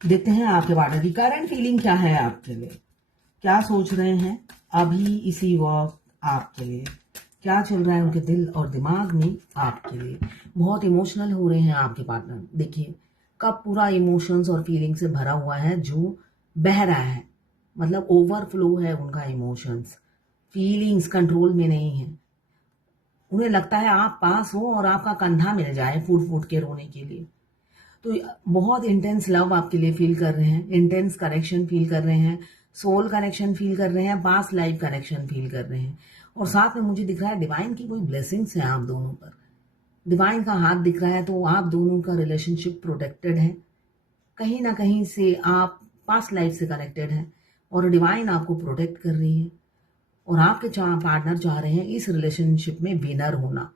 देखते हैं आपके पार्टनर की करंट फीलिंग क्या है आपके लिए, क्या सोच रहे हैं अभी इसी वक्त आपके लिए, क्या चल रहा है उनके दिल और दिमाग में आपके लिए। बहुत इमोशनल हो रहे हैं आपके पार्टनर। देखिए कब पूरा इमोशंस और फीलिंग से भरा हुआ है, जो बह रहा है, मतलब ओवरफ्लो है उनका इमोशंस, फीलिंग्स कंट्रोल में नहीं है। उन्हें लगता है आप पास हो और आपका कंधा मिल जाए फूट फूट के रोने के लिए। तो बहुत इंटेंस लव आपके लिए फील कर रहे हैं, इंटेंस कनेक्शन फील कर रहे हैं, सोल कनेक्शन फील कर रहे हैं, पास्ट लाइफ कनेक्शन फील कर रहे हैं। और साथ में मुझे दिख रहा है डिवाइन की कोई ब्लेसिंग्स है आप दोनों पर, डिवाइन का हाथ दिख रहा है। तो आप दोनों का रिलेशनशिप प्रोटेक्टेड है, कहीं ना कहीं से आप पास्ट लाइफ से कनेक्टेड हैं और डिवाइन आपको प्रोटेक्ट कर रही है। और आपके पार्टनर चाह रहे हैं इस रिलेशनशिप में विनर होना,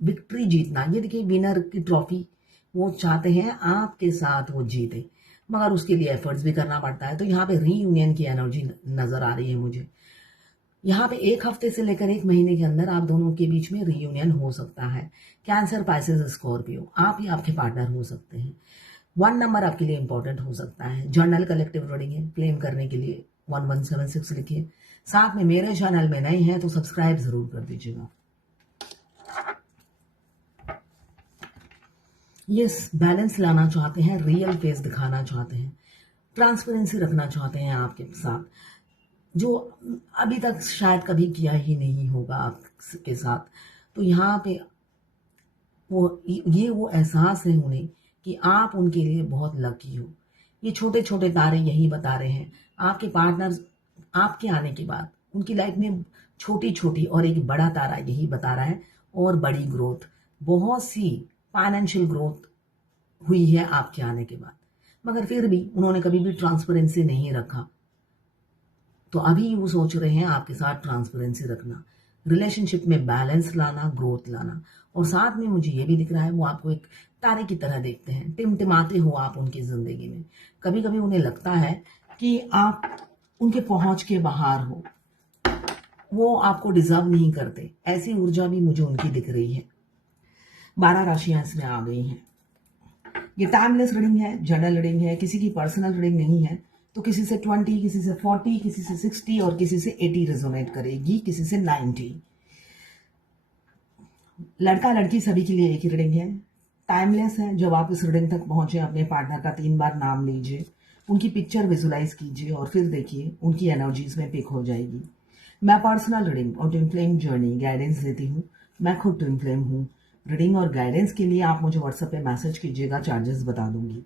विक्ट्री जीतना। ये देखिए विनर की ट्रॉफी वो चाहते हैं आपके साथ वो जीते, मगर उसके लिए एफर्ट्स भी करना पड़ता है। तो यहाँ पे रीयूनियन की एनर्जी नजर आ रही है मुझे। यहाँ पे 1 हफ्ते से लेकर 1 महीने के अंदर आप दोनों के बीच में रीयूनियन हो सकता है। कैंसर, पाइसेस, स्कॉर्पियो, आप ही आपके पार्टनर हो सकते हैं। 1 नंबर आपके लिए इंपॉर्टेंट हो सकता है। जर्नल कलेक्टिव रीडिंग है, क्लेम करने के लिए 1176 लिखिए। साथ में मेरे चैनल में नए हैं तो सब्सक्राइब जरूर कर दीजिएगा। यस, बैलेंस लाना चाहते हैं, रियल फेस दिखाना चाहते हैं, ट्रांसपेरेंसी रखना चाहते हैं आपके साथ, जो अभी तक शायद कभी किया ही नहीं होगा आपके साथ। तो यहाँ पे वो एहसास है उन्हें कि आप उनके लिए बहुत लकी हो। ये छोटे छोटे तारे यही बता रहे हैं। आपके पार्टनर आपके आने के बाद उनकी लाइफ में छोटी छोटी और एक बड़ा तारा यही बता रहा है, और बड़ी ग्रोथ, बहुत सी फाइनेंशियल ग्रोथ हुई है आपके आने के बाद। मगर फिर भी उन्होंने कभी भी ट्रांसपेरेंसी नहीं रखा। तो अभी वो सोच रहे हैं आपके साथ ट्रांसपेरेंसी रखना, रिलेशनशिप में बैलेंस लाना, ग्रोथ लाना। और साथ में मुझे ये भी दिख रहा है वो आपको एक तारे की तरह देखते हैं, टिमटिमाते हो आप उनकी जिंदगी में। कभी कभी उन्हें लगता है कि आप उनके पहुंच के बाहर हो, वो आपको डिजर्व नहीं करते। ऐसी ऊर्जा भी मुझे उनकी दिख रही है। 12 राशियां इसमें आ गई हैं। ये टाइमलेस रीडिंग है, जनरल रीडिंग है, किसी की पर्सनल रीडिंग नहीं है। तो किसी से 20, किसी से 40, किसी से 60 और किसी से 80 रेजोनेट करेगी, किसी से 90। लड़का लड़की सभी के लिए एक ही रीडिंग है, टाइमलेस है। जब आप इस रीडिंग तक पहुंचे अपने पार्टनर का 3 बार नाम लीजिए, उनकी पिक्चर विजुलाइज कीजिए और फिर देखिए उनकी एनर्जीज में पिक हो जाएगी। मैं पर्सनल रीडिंग और ट्विन फ्लेम जर्नी गाइडेंस देती हूँ। मैं खुद ट्विन फ्लेम हूँ। रीडिंग और गाइडेंस के लिए आप मुझे व्हाट्सएप पे मैसेज कीजिएगा, चार्जेस बता दूंगी।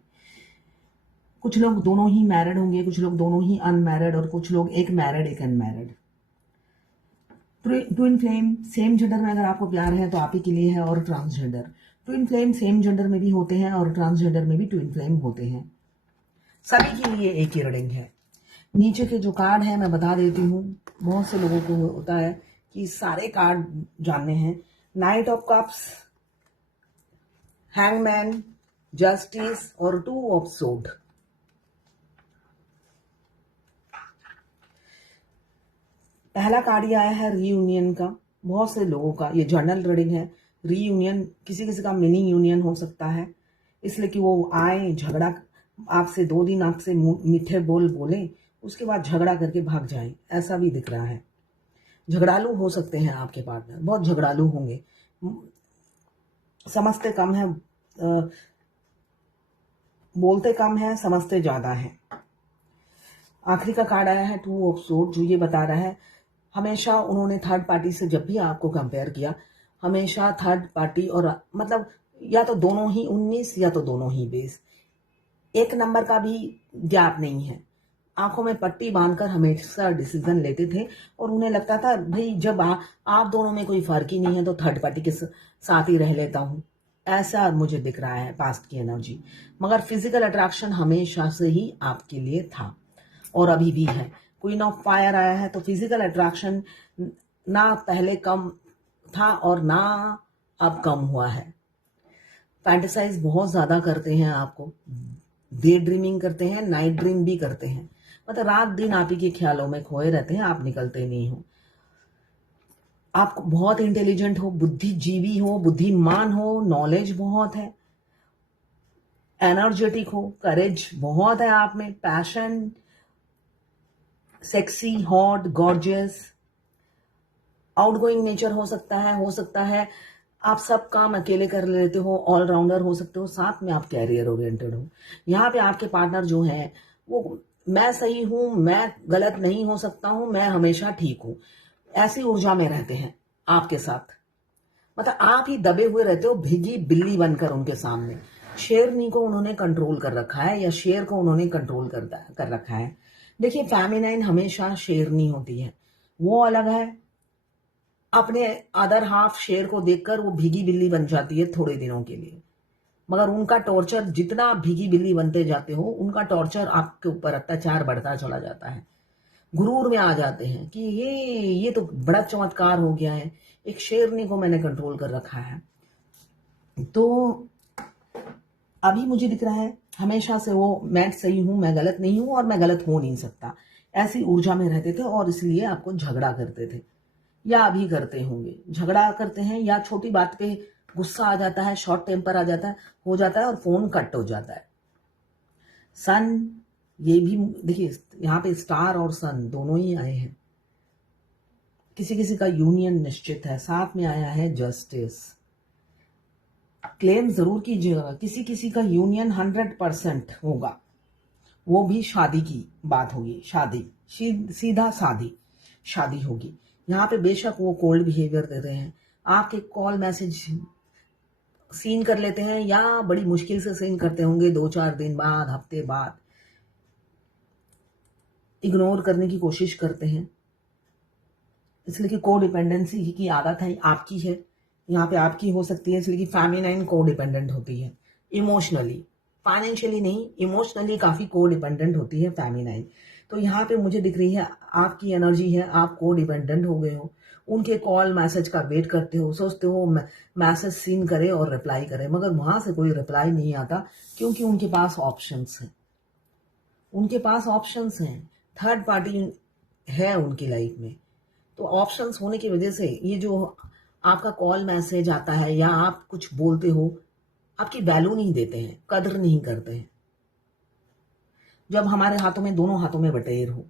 कुछ लोग दोनों ही मैरिड होंगे, कुछ लोग दोनों ही अनमैरिड, और कुछ लोग एक मैरिड एक unmarried. Twin flame same gender में अगर आपको प्यार है तो आप ही के लिए है। और transgender twin flame same gender में भी होते हैं और ट्रांसजेंडर में भी ट्विन फ्लेम होते हैं। सभी के लिए एक ही रीडिंग है। नीचे के जो कार्ड है मैं बता देती हूँ। बहुत से लोगों को होता है कि सारे कार्ड जानने हैं। Night of cups, hangman, justice और 2 ऑफ सोर्ड। पहला कार्ड ये आया है रीयूनियन का। बहुत से लोगों का ये जर्नल रीडिंग है। रीयूनियन किसी किसी का मिनी यूनियन हो सकता है, इसलिए कि वो आए, झगड़ा आपसे 2 दिन आपसे मीठे बोल बोले, उसके बाद झगड़ा करके भाग जाए, ऐसा भी दिख रहा है। झगड़ालू हो सकते हैं आपके पार्टनर, बहुत झगड़ालू होंगे, समझते कम है, बोलते कम है, समझते ज्यादा है। आखिरी का कार्ड आया है 2 ऑफ सोर्ड, जो ये बता रहा है हमेशा उन्होंने थर्ड पार्टी से जब भी आपको कंपेयर किया, हमेशा थर्ड पार्टी और मतलब या तो दोनों ही 19 या तो दोनों ही 20, 1 नंबर का भी गैप नहीं है। आंखों में पट्टी बांधकर हमेशा डिसीजन लेते थे और उन्हें लगता था भाई जब आप दोनों में कोई फर्क ही नहीं है तो थर्ड पार्टी के साथ ही रह लेता हूं। ऐसा मुझे दिख रहा है पास्ट की एनर्जी। मगर फिजिकल अट्रैक्शन हमेशा से ही आपके लिए था और अभी भी है। क्वीन ऑफ फायर आया है, तो फिजिकल अट्रैक्शन ना पहले कम था और ना अब कम हुआ है। फैंटेसाइज बहुत ज्यादा करते हैं आपको, डे ड्रीमिंग करते हैं, नाइट ड्रीम भी करते हैं, मतलब रात दिन आप ही के ख्यालों में खोए रहते हैं, आप निकलते नहीं हो। आप बहुत इंटेलिजेंट हो, बुद्धिजीवी हो, बुद्धिमान हो, नॉलेज बहुत है, एनर्जेटिक हो, करेज बहुत है आप में, passion, sexy, hot, gorgeous, outgoing nature हो सकता है आप सब काम अकेले कर लेते हो, ऑलराउंडर हो सकते हो, साथ में आप कैरियर ओरिएंटेड हो। यहाँ पे आपके पार्टनर जो है वो मैं सही हूं, मैं गलत नहीं हो सकता हूं, मैं हमेशा ठीक हूं, ऐसी ऊर्जा में रहते हैं आपके साथ। मतलब आप ही दबे हुए रहते हो, भीगी बिल्ली बनकर उनके सामने। शेरनी को उन्होंने कंट्रोल कर रखा है या शेर को उन्होंने कंट्रोल कर रखा है। देखिए, फेमिनाइन हमेशा शेरनी होती है, वो अलग है। अपने अदर हाफ शेर को देखकर वो भीगी बिल्ली बन जाती है थोड़े दिनों के लिए, मगर उनका टॉर्चर, जितना आप भीगी बिल्ली बनते जाते हो उनका टॉर्चर, आपके ऊपर अत्याचार बढ़ता चला जाता है। गुरूर में आ जाते हैं कि ये तो बड़ा चमत्कार हो गया है, एक शेरनी को मैंने कंट्रोल कर रखा है। तो अभी मुझे दिख रहा है हमेशा से वो मैं सही हूं, मैं गलत नहीं हूं और मैं गलत हो नहीं सकता, ऐसी ऊर्जा में रहते थे और इसलिए आपको झगड़ा करते थे या अभी करते होंगे। झगड़ा करते हैं या छोटी बात पे गुस्सा आ जाता है, शॉर्ट टेम्पर आ जाता है, हो जाता है और फोन कट हो जाता है। सन, ये भी देखिए यहाँ पे स्टार और सन दोनों ही आए हैं। किसी किसी का यूनियन निश्चित है, साथ में आया है जस्टिस। क्लेम जरूर कीजिएगा, किसी किसी का यूनियन 100% होगा, वो भी शादी की बात होगी, शादी सीधा शादी होगी। यहाँ पे बेशक वो कोल्ड बिहेवियर दे रहे हैं, आपके कॉल मैसेज सीन कर लेते हैं या बड़ी मुश्किल से सीन करते होंगे, 2-4 दिन बाद, हफ्ते बाद इग्नोर करने की कोशिश करते हैं, इसलिए कि को डिपेंडेंसी की आदत है आपकी है, यहाँ पे आपकी हो सकती है, इसलिए कि फेमिनाइन को डिपेंडेंट होती है इमोशनली, फाइनेंशियली नहीं, इमोशनली काफी को डिपेंडेंट होती है फेमिनाइन। तो यहाँ पे मुझे दिख रही है आपकी एनर्जी है, आप को डिपेंडेंट हो गए हो, उनके कॉल मैसेज का वेट करते हो, सोचते हो मैसेज सीन करे और रिप्लाई करे, मगर वहां से कोई रिप्लाई नहीं आता क्योंकि उनके पास ऑप्शंस हैं, थर्ड पार्टी है उनकी लाइफ में। तो ऑप्शंस होने की वजह से ये जो आपका कॉल मैसेज आता है या आप कुछ बोलते हो, आपकी वैल्यू नहीं देते हैं, कदर नहीं करते हैं। जब हमारे हाथों में, दोनों हाथों में बटेर हो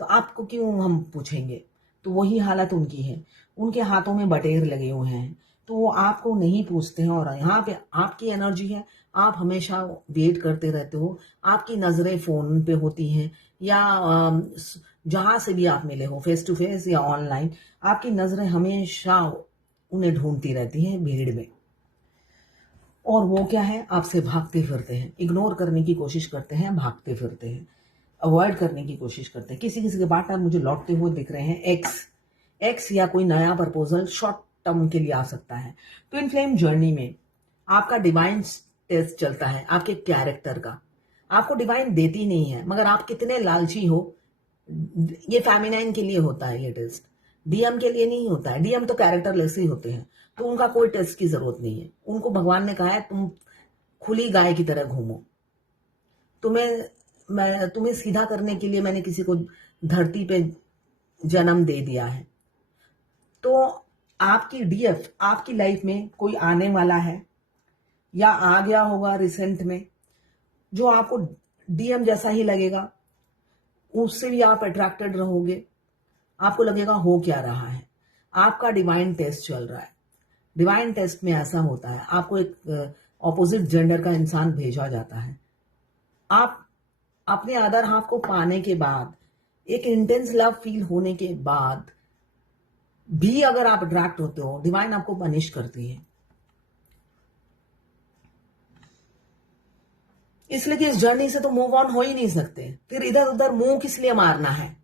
तो आपको क्यों हम पूछेंगे। तो वही हालत उनकी है, उनके हाथों में बटेर लगे हुए हैं तो वो आपको नहीं पूछते हैं। और यहाँ पे आपकी एनर्जी है, आप हमेशा वेट करते रहते हो, आपकी नजरें फोन पे होती हैं या जहां से भी आप मिले हो, फेस टू फेस या ऑनलाइन, आपकी नजरें हमेशा उन्हें ढूंढती रहती हैं भीड़ में। और वो क्या है, आपसे भागते फिरते हैं, इग्नोर करने की कोशिश करते हैं, भागते फिरते हैं, अवॉइड करने की कोशिश करते हैं। किसी किसी के पार्टनर मुझे लौटते हुए दिख रहे हैं, एक्स या कोई नया प्रपोजल शॉर्ट टर्म के लिए आ सकता है। ट्विन फ्लेम जर्नी में आपका डिवाइन टेस्ट चलता है आपके कैरेक्टर का, आपको डिवाइन देती नहीं है, मगर आप कितने लालची हो, ये फेमिनाइन के लिए होता है ये टेस्ट, डीएम के लिए नहीं होता है। डीएम तो कैरेक्टरलेस ही होते हैं, तो उनका कोई टेस्ट की जरूरत नहीं है। उनको भगवान ने कहा है तुम खुली गाय की तरह घूमो, तुम्हें सीधा करने के लिए मैंने किसी को धरती पे जन्म दे दिया है। तो आपकी डीएफ, आपकी लाइफ में कोई आने वाला है या आ गया होगा रिसेंट में, जो आपको डीएम जैसा ही लगेगा, उससे भी आप अट्रैक्टेड रहोगे, आपको लगेगा हो क्या रहा है। आपका डिवाइन टेस्ट चल रहा है। डिवाइन टेस्ट में ऐसा होता है, आपको एक ऑपोजिट जेंडर का इंसान भेजा जाता है, आप अपने अदर हाफ को पाने के बाद, एक इंटेंस लव फील होने के बाद भी अगर आप अट्रैक्ट होते हो, डिवाइन आपको पनिश करती है, इसलिए कि इस जर्नी से तो मूव ऑन हो ही नहीं सकते, फिर इधर उधर मुंह किस लिए मारना है,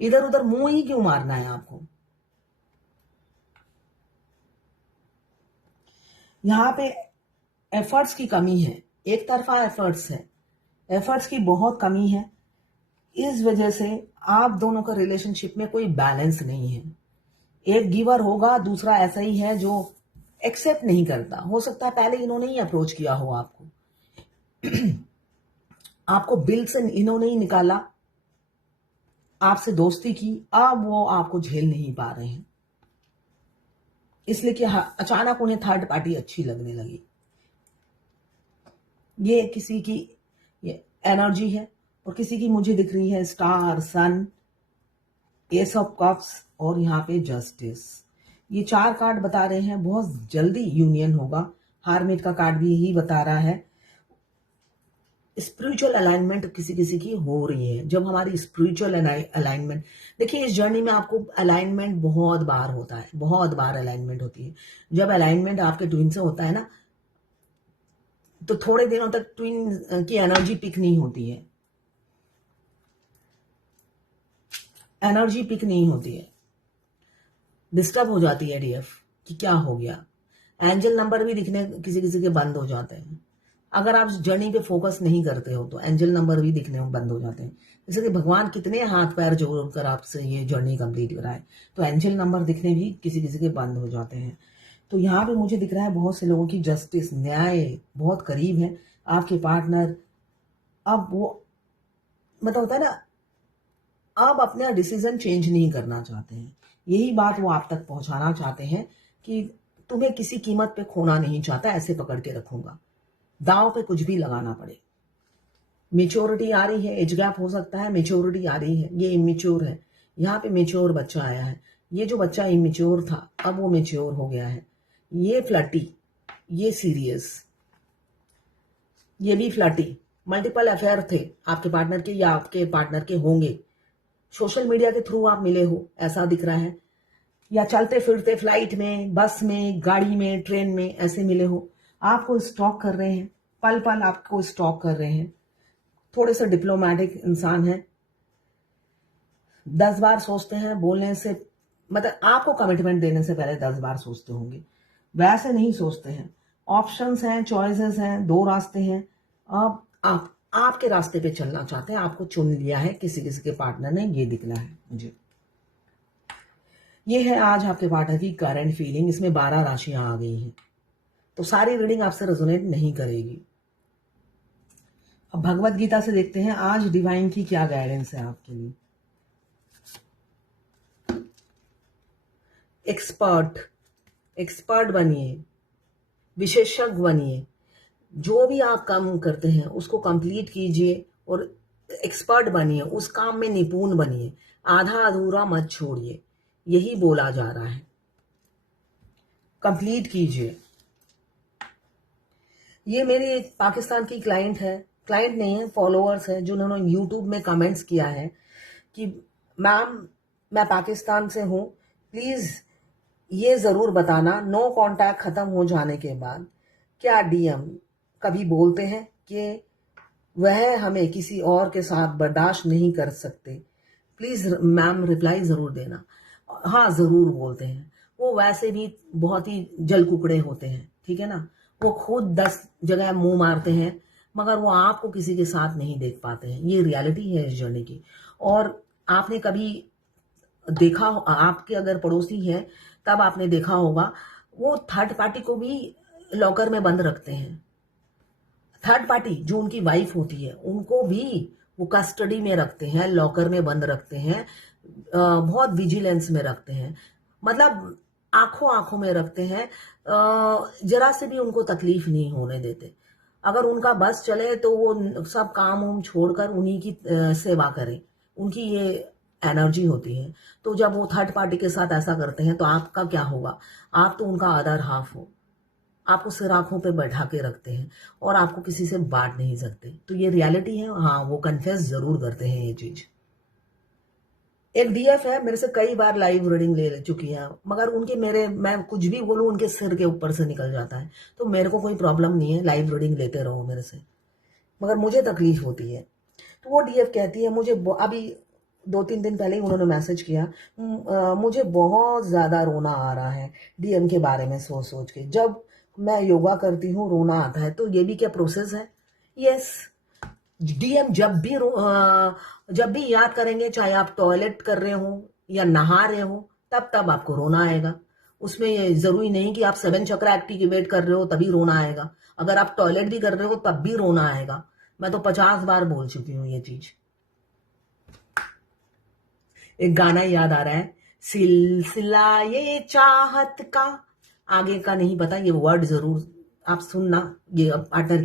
इधर उधर मुंह ही क्यों मारना है आपको। यहां पे एफर्ट्स की कमी है, एक तरफा एफर्ट्स है, एफर्ट्स की बहुत कमी है, इस वजह से आप दोनों का रिलेशनशिप में कोई बैलेंस नहीं है। एक गिवर होगा, दूसरा ऐसा ही है जो एक्सेप्ट नहीं करता। हो सकता है पहले इन्होंने ही अप्रोच किया हो आपको आपको बिल से इन्होंने ही निकाला, आपसे दोस्ती की, अब वो आपको झेल नहीं पा रहे हैं, इसलिए कि अचानक उन्हें थर्ड पार्टी अच्छी लगने लगी। ये किसी की ये एनर्जी है, और किसी की मुझे दिख रही है star, sun, ace of cups और यहाँ पे जस्टिस। ये 4 कार्ड बता रहे हैं बहुत जल्दी यूनियन होगा। हार्मिट का कार्ड भी यही बता रहा है। स्पिरिचुअल अलाइनमेंट किसी किसी की हो रही है। जब हमारी स्पिरिचुअल अलाइनमेंट, देखिए इस जर्नी में आपको अलाइनमेंट बहुत बार होता है, बहुत बार अलाइनमेंट होती है। जब अलाइनमेंट आपके ट्विन से होता है ना, तो थोड़े दिनों तक ट्विन की एनर्जी पिक नहीं होती है, एनर्जी पिक नहीं होती है, डिस्टर्ब हो जाती है डीएफ कि क्या हो गया। एंजल नंबर भी दिखने किसी किसी के बंद हो जाते हैं। अगर आप जर्नी पे फोकस नहीं करते हो तो एंजल नंबर भी दिखने में बंद हो जाते हैं। जैसे कि भगवान कितने हाथ पैर जोड़कर आपसे ये जर्नी कंप्लीट कराए, तो एंजल नंबर दिखने भी किसी किसी के बंद हो जाते हैं। तो यहाँ पे मुझे दिख रहा है बहुत से लोगों की जस्टिस, न्याय बहुत करीब है। आपके पार्टनर अब वो मतलब होता है ना, अब अपना डिसीजन चेंज नहीं करना चाहते हैं। यही बात वो आप तक पहुंचाना चाहते हैं कि तुम्हें किसी कीमत पे खोना नहीं चाहता, ऐसे पकड़ के रखूंगा, दांव पे कुछ भी लगाना पड़े। मेच्योरिटी आ रही है, एज गैप हो सकता है, मेच्योरिटी आ रही है। ये इमेच्योर है, यहाँ पे मेच्योर बच्चा आया है। ये जो बच्चा इमेच्योर था अब वो मेच्योर हो गया है। ये फ्लर्टी, ये सीरियस, ये भी फ्लर्टी। मल्टीपल अफेयर थे आपके पार्टनर के या आपके पार्टनर के होंगे। सोशल मीडिया के थ्रू आप मिले हो ऐसा दिख रहा है, या चलते फिरते फ्लाइट में, बस में, गाड़ी में, ट्रेन में ऐसे मिले हो। आपको स्टॉक कर रहे हैं, पल पल आपको स्टॉक कर रहे हैं। थोड़े से डिप्लोमेटिक इंसान है, 10 बार सोचते हैं बोलने से, मतलब आपको कमिटमेंट देने से पहले 10 बार सोचते होंगे, वैसे नहीं सोचते हैं। ऑप्शंस हैं, चॉइसेस हैं, 2 रास्ते हैं। अब आप आपके रास्ते पे चलना चाहते हैं, आपको चुन लिया है किसी किसी के पार्टनर ने, ये दिखना है मुझे। ये है आज आपके पार्टनर की करंट फीलिंग। इसमें 12 राशियां आ गई हैं, तो सारी रीडिंग आपसे रेजोनेट नहीं करेगी। अब भगवत गीता से देखते हैं आज डिवाइन की क्या गाइडेंस है आपके लिए। एक्सपर्ट बनिए, विशेषज्ञ बनिए। जो भी आप काम करते हैं उसको कंप्लीट कीजिए और एक्सपर्ट बनिए, उस काम में निपुण बनिए, आधा अधूरा मत छोड़िए। यही बोला जा रहा है, कंप्लीट कीजिए। ये मेरी एक पाकिस्तान की क्लाइंट है, क्लाइंट नहीं है, फॉलोअर्स है, जिन्होंने यूट्यूब में कमेंट्स किया है कि मैम मैं पाकिस्तान से हूँ, प्लीज़ ये ज़रूर बताना, नो कांटेक्ट ख़त्म हो जाने के बाद क्या डीएम कभी बोलते हैं कि वह हमें किसी और के साथ बर्दाश्त नहीं कर सकते। प्लीज़ मैम रिप्लाई ज़रूर देना। हाँ ज़रूर बोलते हैं, वो वैसे भी बहुत ही जल कुकड़े होते हैं, ठीक है ना। वो खुद 10 जगह मुंह मारते हैं मगर वो आपको किसी के साथ नहीं देख पाते हैं। ये रियलिटी है इस जर्नी की। और आपने कभी देखा, आपके अगर पड़ोसी हैं तब आपने देखा होगा वो थर्ड पार्टी को भी लॉकर में बंद रखते हैं। थर्ड पार्टी जो उनकी वाइफ होती है उनको भी वो कस्टडी में रखते हैं, लॉकर में बंद रखते हैं, बहुत विजिलेंस में रखते हैं, मतलब आंखों आंखों में रखते हैं। जरा से भी उनको तकलीफ नहीं होने देते। अगर उनका बस चले तो वो सब काम उम छोड़कर उन्हीं की सेवा करें, उनकी ये एनर्जी होती है। तो जब वो थर्ड पार्टी के साथ ऐसा करते हैं तो आपका क्या होगा? आप तो उनका अदर हाफ हो, आपको सिर आंखों पे बैठा के रखते हैं और आपको किसी से बांट नहीं सकते। तो ये रियलिटी है। हाँ, वो कन्फेस जरूर करते हैं ये चीज। एक डीएफ है, मेरे से कई बार लाइव रीडिंग ले चुकी है, मगर उनके मैं कुछ भी बोलूं उनके सिर के ऊपर से निकल जाता है। तो मेरे को कोई प्रॉब्लम नहीं है, लाइव रीडिंग लेते रहो मेरे से, मगर मुझे तकलीफ होती है। तो वो डीएफ कहती है, मुझे अभी 2-3 दिन पहले ही उन्होंने मैसेज किया, मुझे बहुत ज्यादा रोना आ रहा है डीएम के बारे में सोच सोच के। जब मैं योगा करती हूँ रोना आता है। तो ये भी क्या प्रोसेस है? यस, डीएम जब भी याद करेंगे, चाहे आप टॉयलेट कर रहे हो या नहा रहे हो, तब आपको रोना आएगा। उसमें ये जरूरी नहीं कि आप 7 चक्र एक्टिवेट कर रहे हो तभी रोना आएगा। अगर आप टॉयलेट भी कर रहे हो तब भी रोना आएगा। मैं तो 50 बार बोल चुकी हूँ ये चीज। एक गाना याद आ रहा है, सिलसिला ये चाहत का आगे का नहीं पता, ये वर्ड जरूर आप सुनना, ये पार्टनर